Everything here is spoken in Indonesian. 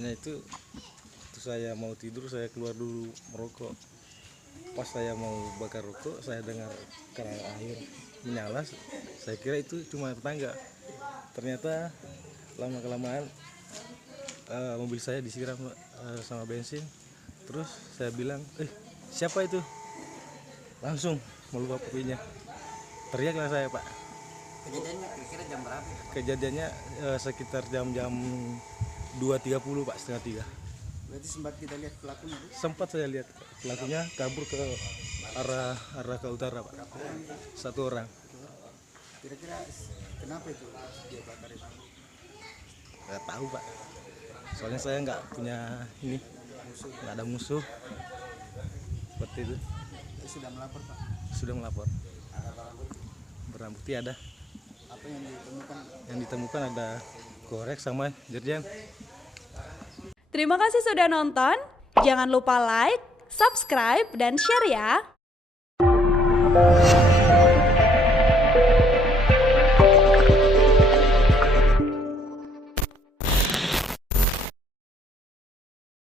awalnya itu saya mau tidur, saya keluar dulu merokok. Pas saya mau bakar rokok, saya dengar keran air menyala. Saya kira itu cuma tetangga. Ternyata lama-kelamaan mobil saya disiram sama bensin. Terus saya bilang, siapa itu? Langsung meluap apinya. Teriaklah saya, Pak. Kejadiannya kira-kira jam berapa? Kejadiannya sekitar jam-jam 2.30, Pak, setengah 3. Berarti sempat kita lihat pelakunya? Sempat saya lihat pelakunya kabur ke arah ke utara, Pak. Satu orang. Kira-kira kenapa itu dia bakar itu? Nggak tahu, Pak. Soalnya saya nggak punya nggak ada musuh. Seperti itu. Sudah melapor, Pak? Sudah melapor. Ada barang bukti? Barang bukti ada. Apa yang ditemukan? Yang ditemukan ada korek sama jerjang. Terima kasih sudah nonton. Jangan lupa like, subscribe, dan share ya.